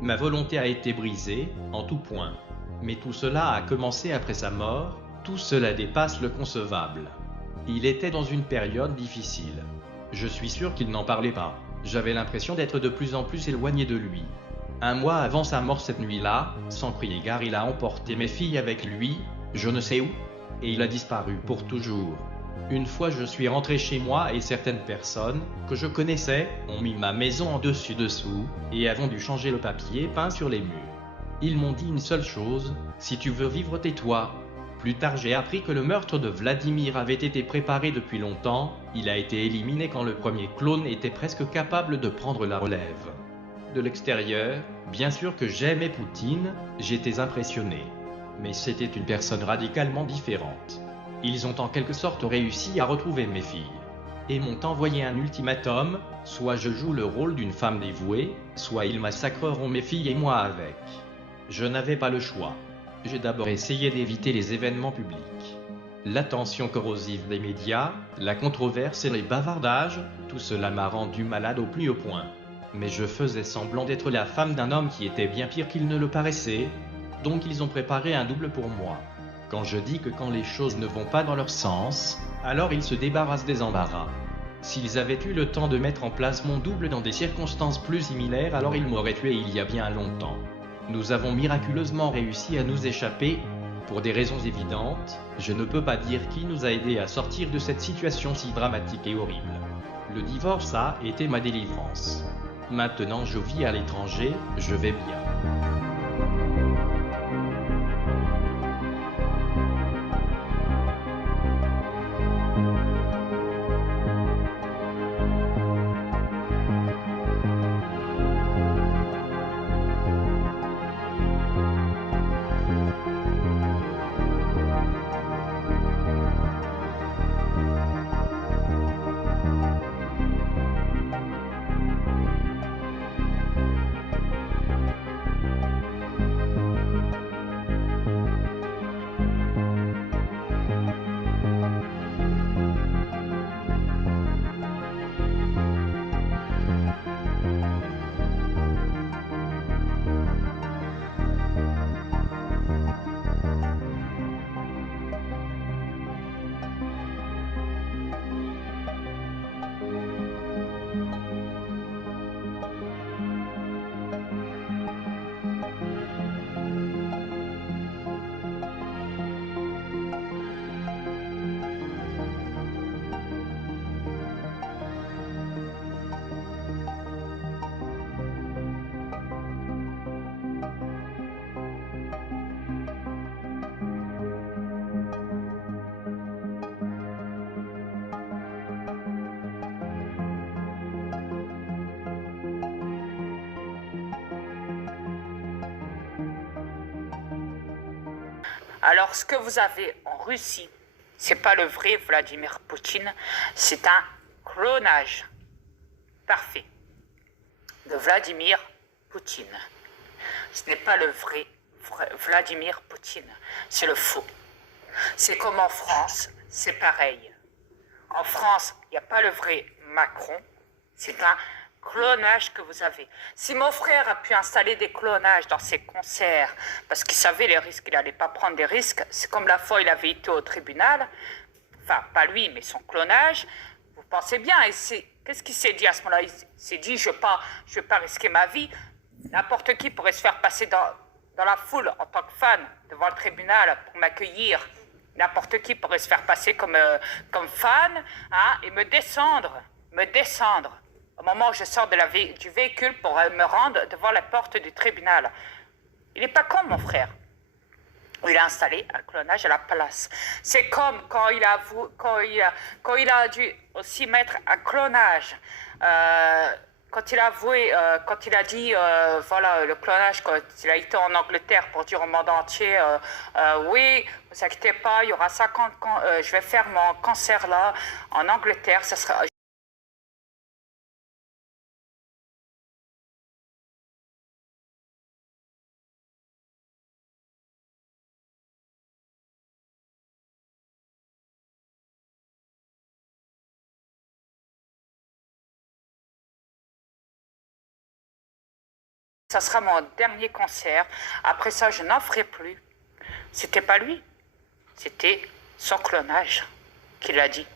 Ma volonté a été brisée, en tout point. Mais tout cela a commencé après sa mort, tout cela dépasse le concevable. Il était dans une période difficile. Je suis sûr qu'il n'en parlait pas. J'avais l'impression d'être de plus en plus éloigné de lui. Un mois avant sa mort cette nuit-là, sans crier gare, il a emporté mes filles avec lui, je ne sais où, et il a disparu pour toujours. Une fois je suis rentré chez moi et certaines personnes, que je connaissais, ont mis ma maison en dessus-dessous, et avons dû changer le papier peint sur les murs. Ils m'ont dit une seule chose, si tu veux vivre tais-toi. Plus tard j'ai appris que le meurtre de Vladimir avait été préparé depuis longtemps, il a été éliminé quand le premier clone était presque capable de prendre la relève. De l'extérieur, bien sûr que j'aimais Poutine, j'étais impressionné. Mais c'était une personne radicalement différente. Ils ont en quelque sorte réussi à retrouver mes filles. Et m'ont envoyé un ultimatum, soit je joue le rôle d'une femme dévouée, soit ils massacreront mes filles et moi avec. Je n'avais pas le choix. J'ai d'abord essayé d'éviter les événements publics. L'attention corrosive des médias, la controverse et les bavardages, tout cela m'a rendu malade au plus haut point. Mais je faisais semblant d'être la femme d'un homme qui était bien pire qu'il ne le paraissait, donc ils ont préparé un double pour moi. Quand je dis que quand les choses ne vont pas dans leur sens, alors ils se débarrassent des embarras. S'ils avaient eu le temps de mettre en place mon double dans des circonstances plus similaires, alors ils m'auraient tué il y a bien longtemps. Nous avons miraculeusement réussi à nous échapper. Pour des raisons évidentes, je ne peux pas dire qui nous a aidés à sortir de cette situation si dramatique et horrible. Le divorce a été ma délivrance. Maintenant je vis à l'étranger, je vais bien. Alors, ce que vous avez en Russie, c'est pas le vrai Vladimir Poutine, c'est un clonage parfait de Vladimir Poutine. Ce n'est pas le vrai Vladimir Poutine, c'est le faux. C'est comme en France, c'est pareil. En France, il n'y a pas le vrai Macron, c'est un clonage que vous avez. Si mon frère a pu installer des clonages dans ses concerts, parce qu'il savait les risques, il n'allait pas prendre des risques, c'est comme la fois il avait été au tribunal, enfin pas lui, mais son clonage, vous pensez bien, et qu'est-ce qu'il s'est dit à ce moment-là? Il s'est dit, je vais pas risquer ma vie, n'importe qui pourrait se faire passer dans la foule en tant que fan devant le tribunal pour m'accueillir. N'importe qui pourrait se faire passer comme fan, hein, et me descendre. Au moment où je sors du véhicule pour me rendre devant la porte du tribunal. Il n'est pas con, mon frère. Il a installé un clonage à la place. C'est comme quand il a dû aussi mettre un clonage. Quand il a avoué, quand il a dit, voilà, le clonage, quand il a été en Angleterre pour dire au monde entier, oui, ne vous inquiétez pas, il y aura 50 je vais faire mon cancer là, en Angleterre, ça sera... Ça sera mon dernier concert. Après ça, je n'en ferai plus. C'était pas lui. C'était son clonage qu'il a dit.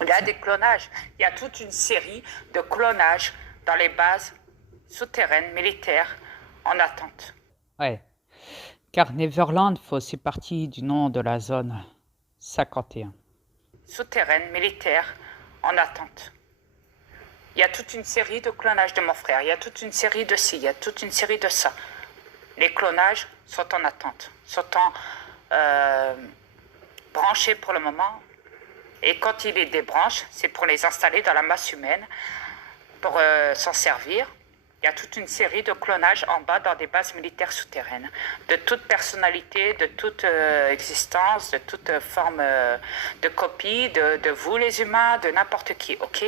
Il y a des clonages. Il y a toute une série de clonages dans les bases souterraines militaires en attente. Ouais. Car Neverland fait aussi partie du nom de la zone 51. Souterraines militaires en attente. Il y a toute une série de clonages de mon frère. Il y a toute une série de ci. Il y a toute une série de ça. Les clonages sont en attente. Sont branchés pour le moment. Et quand il les débranche, c'est pour les installer dans la masse humaine, pour s'en servir. Il y a toute une série de clonages en bas dans des bases militaires souterraines. De toute personnalité, de toute existence, de toute forme de copie, de vous les humains, de n'importe qui, ok ?